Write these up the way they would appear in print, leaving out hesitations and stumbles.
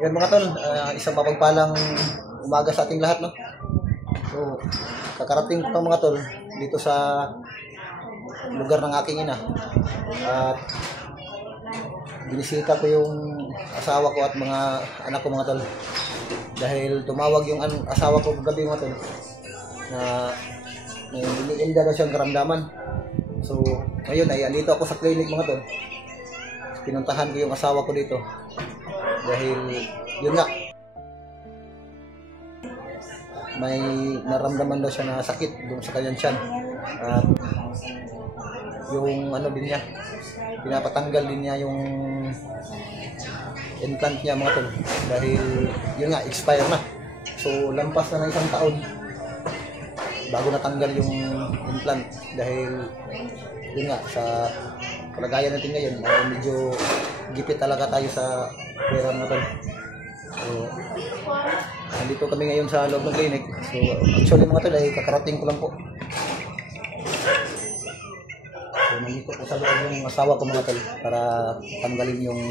Ayan mga tol, isang mapagpalang umaga sa ating lahat, no? So, kakarating ko mga tol dito sa lugar ng aking ina. At binisita ko yung asawa ko at mga anak ko mga tol. Dahil tumawag yung asawa ko kagabi mga tol na may iniinda daw siyang karamdaman. So, ngayon ay andito ako sa clinic mga tol. Pinuntahan ko yung asawa ko dito. Dahil yun nga, may naramdaman daw siya na sakit doon sa kanyang tiyan. At yung ano din niya, pinapatanggal din niya yung implant niya mga tol. Dahil yun nga, expire na. So lampas na ng isang taon bago natanggal yung implant. Dahil yun nga, sa kalagayan natin ngayon, medyo gipit talaga tayo sa pera mga tol. So, nandito kami ngayon sa loob ng clinic. So, actually mga tol ay kakarating ko lang po. So, nandito po sa loob yung asawa ko mga tol para tanggalin yung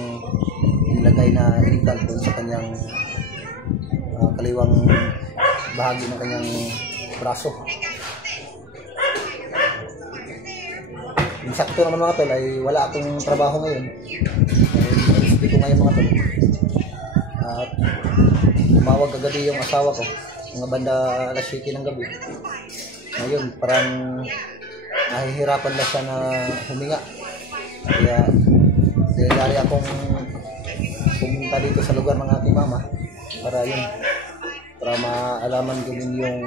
nilagay na implant doon sa kanyang kaliwang bahagi ng kanyang braso. Yung sakto naman mga tol ay wala akong trabaho ngayon. Hindi ko ngayon mga tol. At tumawag kagabi yung asawa ko, mga banda alas 7 ng gabi. Ngayon, parang nahihirapan na siya na huminga. Kaya dinari akong pumunta dito sa lugar ng aking mama para yun, para maalaman ko din yung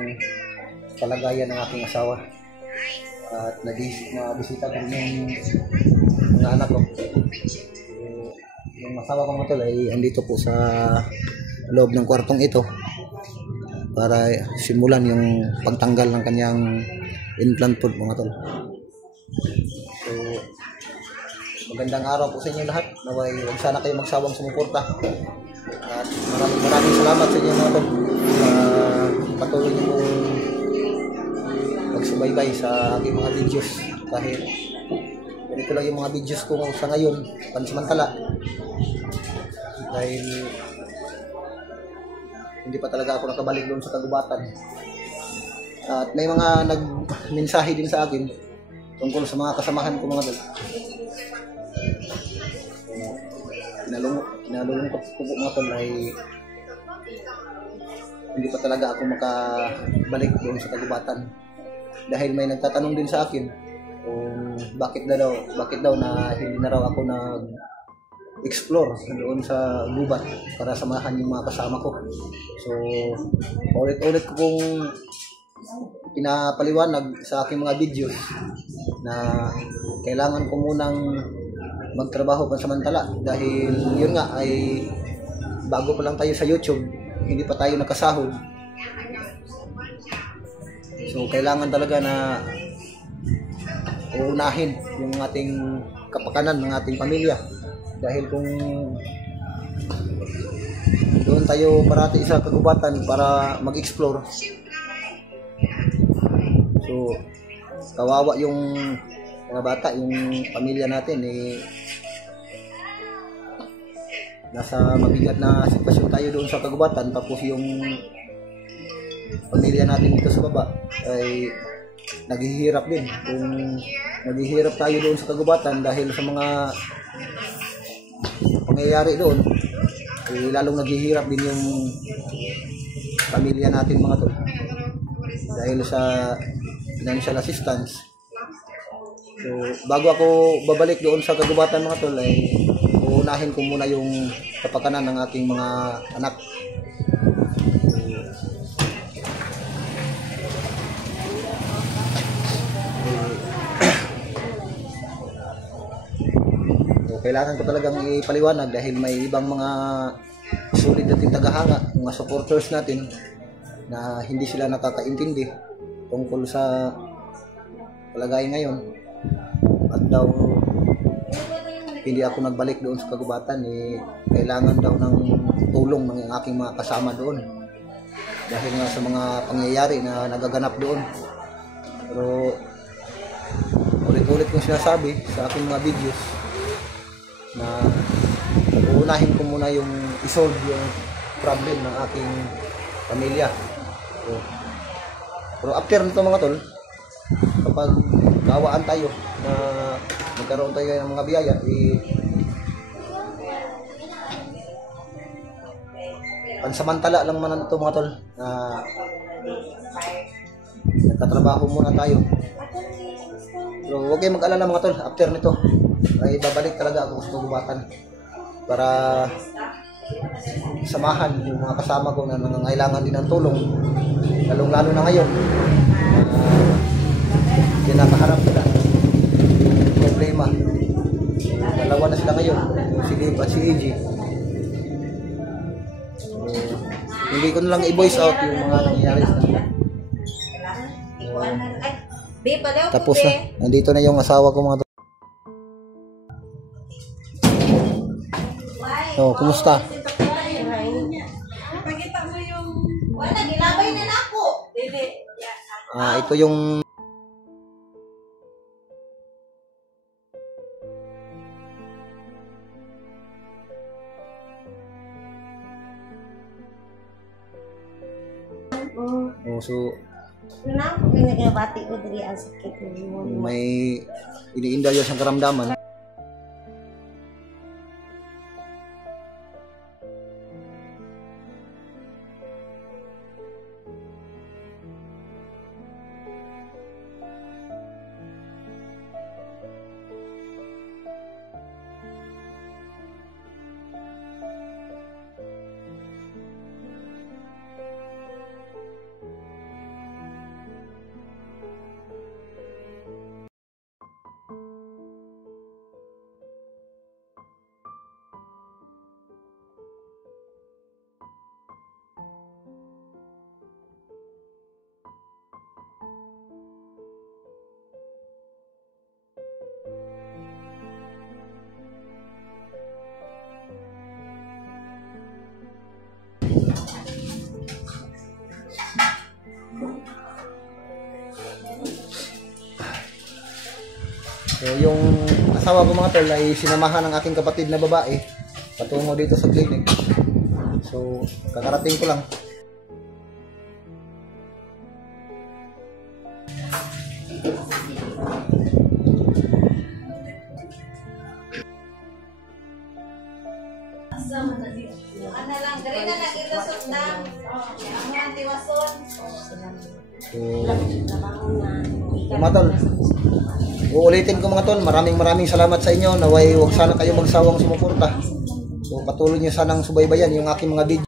kalagayan ng aking asawa. At nabisita ko rin yung mga anak ko. Yung asawa ko mga tol ay andito po sa loob ng kwartong ito para simulan yung pagtanggal ng kanyang implant po mga tol. So, magandang araw po sa inyo lahat. Naway huwag sana kayo magsawang sumuporta. At maraming salamat sa inyo mga tol sa patuloy niyo pong pagsubaybay sa aking mga videos. Kahit ganito lang yung mga videos ko sa ngayon, pansamantala. Dahil hindi pa talaga ako nakabalik doon sa kagubatan. At may mga nagmensahe din sa akin tungkol sa mga kasamahan ko mga tol. Kinalulungkot ko po mga tol ay hindi pa talaga ako makabalik doon sa kagubatan. Dahil may nagtatanong din sa akin kung bakit daw na hindi na raw ako nag-explore doon sa gubat para samahan yung mga kasama ko. So, ulit-ulit ko pong pinapaliwanag sa aking mga videos na kailangan ko munang magtrabaho pansamantala dahil yun nga ay bago pa lang tayo sa YouTube, hindi pa tayo nakasahod. So, kailangan talaga na uunahin yung ating kapakanan ng ating pamilya. Dahil kung doon tayo parati sa kagubatan para mag-explore, so, kawawa yung mga bata, yung pamilya natin nasa mabigat na sitwasyon tayo doon sa kagubatan. Tapos yung pamilya natin dito sa baba ay naghihirap din. Kung naghihirap tayo doon sa kagubatan dahil sa mga pangyayari doon, lalong naghihirap din yung pamilya natin mga tol dahil sa financial assistance. So bago ako babalik doon sa kagubatan mga tol ay uunahin ko muna yung kapakanan ng ating mga anak. Kailangan ko talagang ipaliwanag dahil may ibang mga sulit nating tagahanga, mga supporters natin na hindi sila nakakaintindi tungkol sa kalagayan ngayon. At daw hindi ako nagbalik doon sa kagubatan, kailangan daw ng tulong ng aking mga kasama doon dahil nga sa mga pangyayari na nagaganap doon. Pero ulit-ulit kong sinasabi sa aking mga videos na uunahin ko muna yung isolve yung problem ng aking pamilya. So, pero after nito mga tol, kapag kaawaan tayo na magkaroon tayo ng mga biyaya, pansamantala lang man ito mga tol, na nagtatrabaho muna tayo. So huwag kayong mag-alala mga tol, after nito ay babalik talaga ako sa kagubatan para samahan yung mga kasama ko na nangangailangan din ng tulong, lalong-lalo na ngayon kinakaharap nila problema. Dalawa na sila ngayon, si Dave at si AJ. Hindi ko na lang i-voice out yung mga nangyayari sa kanila. Tapos na, nandito na yung asawa ko mga tol. So, kumusta? Ito yung so may iniinda yun sa karamdaman. So, yung asawa ko mga tol ay sinamahan ng aking kapatid na babae patungo dito sa clinic. So, kakarating ko lang. So, mga tol, uulitin ko mga tol, maraming salamat sa inyo. Naway huwag sana kayo magsawang sumuporta. So patuloy niyo sanang subaybayan yung aking mga video.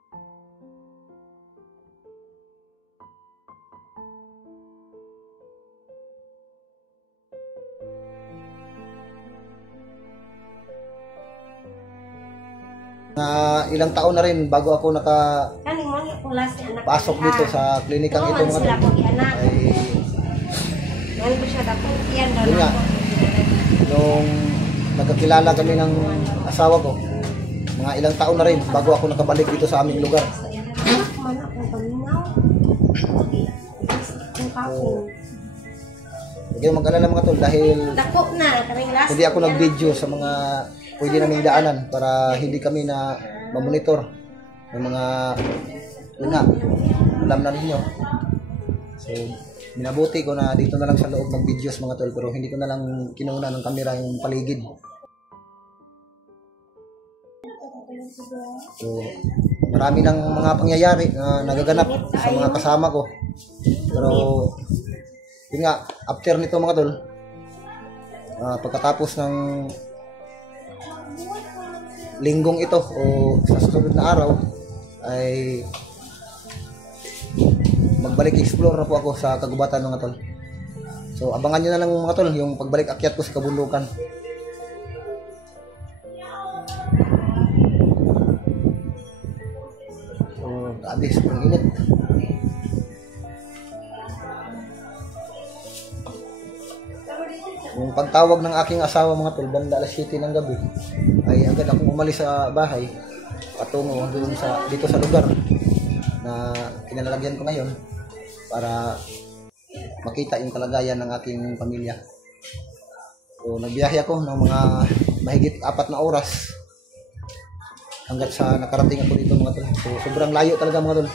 Ilang taon na rin bago ako pasok dito sa klinikang ito mga tol. Yun nga, nung nagkakilala kami ng asawa ko, mga ilang taon na rin bago ako nakabalik dito sa aming lugar. Huwag kayong mag-alala mga tol dahil hindi ako nag-video sa mga pwede naming daanan para hindi kami na mamonitor ng mga yun nga, alam na ninyo. So, minabuti ko na dito na lang sa loob ng videos mga tol, pero hindi ko na lang kinuna ng camera yung paligid. So, marami ng mga pangyayari na nagaganap sa mga kasama ko. Pero, yun nga, after nito mga tol, pagkatapos ng linggong ito o sa susunod na araw, ay magbalik explore na po ako sa kagubatan mga tol. So abangan nyo na lang mga tol yung pagbalik akyat ko sa kabundukan. So abis ng init. Yung pagtawag ng aking asawa mga tol, banda alas 7 ng gabi, ay agad akong umalis sa bahay patungo dito sa lugar na kinalalagyan ko ngayon para makita yung kalagayan ng aking pamilya. So nagbiyahe ako ng mga mahigit 4 na oras hanggat sa nakarating ako dito mga tol. So sobrang layo talaga mga tol.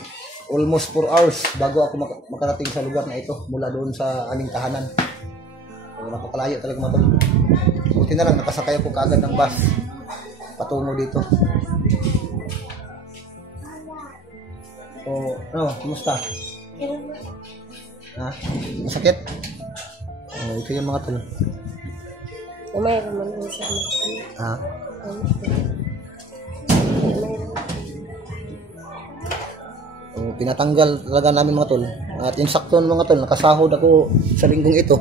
Almost 4 hours bago ako makarating sa lugar na ito mula doon sa aming tahanan. So napakalayo talaga mga tol. Buti na lang nakasakay ako kaagad ng bus patungo dito. So, ano, kumusta? Ha? Masakit? Oh, ito yung mga tol. Umay naman yung sa mga. Ha? So, pinatanggal talaga namin mga tol. At yung sakto mga tol, nakasahod ako sa linggong ito.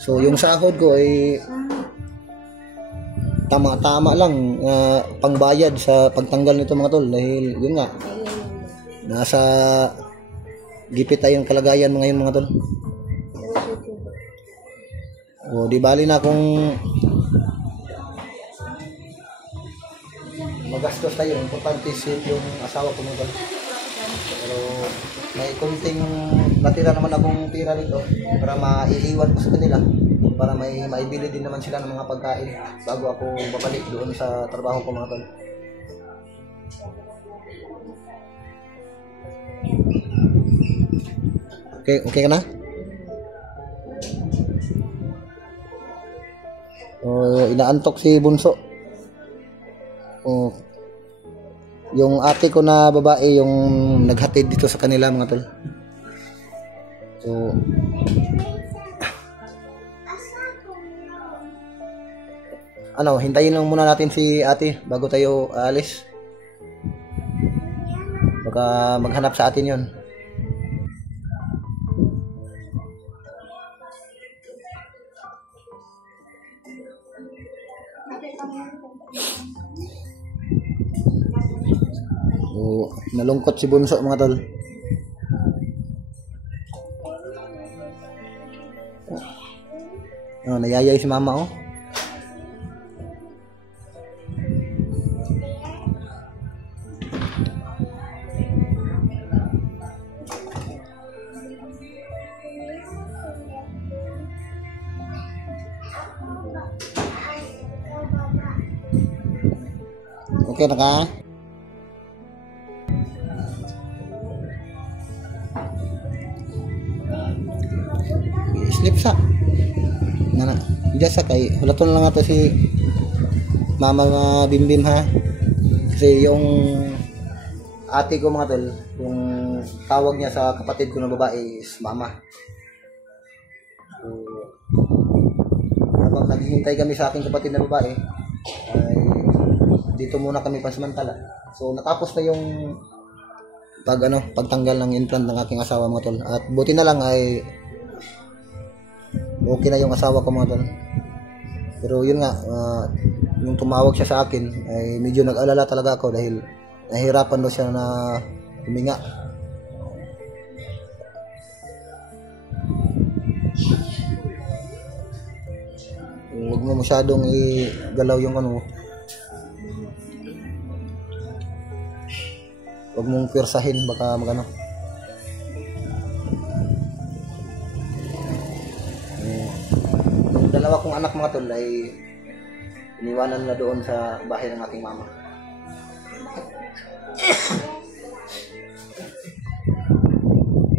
So, yung sahod ko ay tama-tama lang pangbayad sa pagtanggal nito mga tol. Dahil yun nga, nasa gipit tayong kalagayan ngayon mga tol. O di bali na kung magastos tayo, importante safe yung asawa ko mga tol. Pero may kunting natira naman akong pira dito para maiiwan ko sa kanila, para may maibili din naman sila ng mga pagkain bago ako babalik doon sa trabaho ko mga tol. Okay ka na? Inaantok si Bunso. Yung ate ko na babae yung naghatid dito sa kanila mga tol. So ano, hintayin lang muna natin si ate bago tayo aalis. Baka maghanap sa atin 'yon. So, nalungkot si Bunso mga tol. Oh, nayayay si mama oh. Okay na ka? Slip sa na diya sa kay hulaton lang ato si mama Bimbim ha, kasi yung ate ko mga tol, yung tawag niya sa kapatid ko na babae is mama. So habang naghihintay kami sa aking kapatid na babae ay dito muna kami pansamantala. So natapos na yung pagtanggal ng implant ng aking asawa mga tol, at buti na lang ay okay na yung asawa ko mga tol. Pero yun nga, yung tumawag siya sa akin ay medyo nag-alala talaga ako dahil nahihirapan daw siya na huminga. Huwag mo masyadong igalaw yung huwag mong pirsahin, baka magano. Dalawa kong anak mga tol ay iniwanan na doon sa bahay ng aking mama.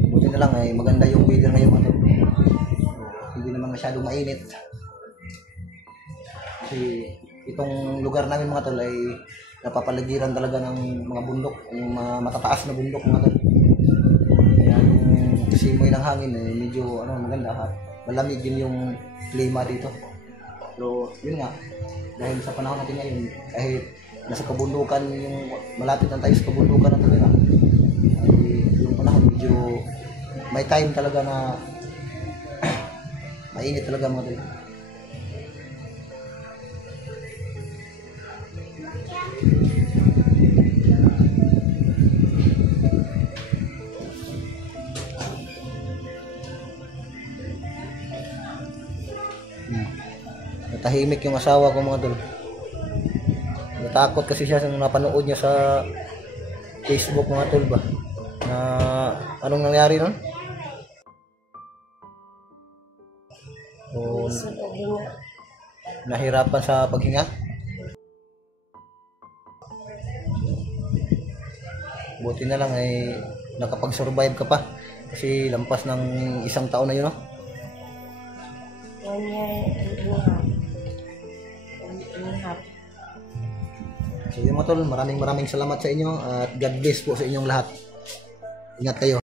Buti na lang ay maganda yung weather ngayon mga tol. Hindi naman masyadong mainit. Kasi itong lugar namin mga tol ay napapaligiran talaga ng mga bundok, yung mga matataas na bundok mga tol. Kaya yung simoy ng hangin ay medyo maganda ha. Malamig din yung klima dito. Pero yun nga, dahil sa panahon natin ngayon, kahit nasa kabundukan, yung malapit na tayo sa kabundukan na talaga, ay yung panahon medyo may time talaga na mainit talaga mga tol. Tahimik yung asawa ko mga tol. Natakot kasi siya nung napanood niya sa Facebook mga tol ba, na anong nangyari nun? So, nahirapan sa paghinga. Buti na lang ay nakapag-survive ka pa. Kasi lampas ng 1 taon na yun, no? 1 year and a half. 1.5 So yun mga tol, maraming salamat sa inyo at God bless po sa inyong lahat. Ingat kayo.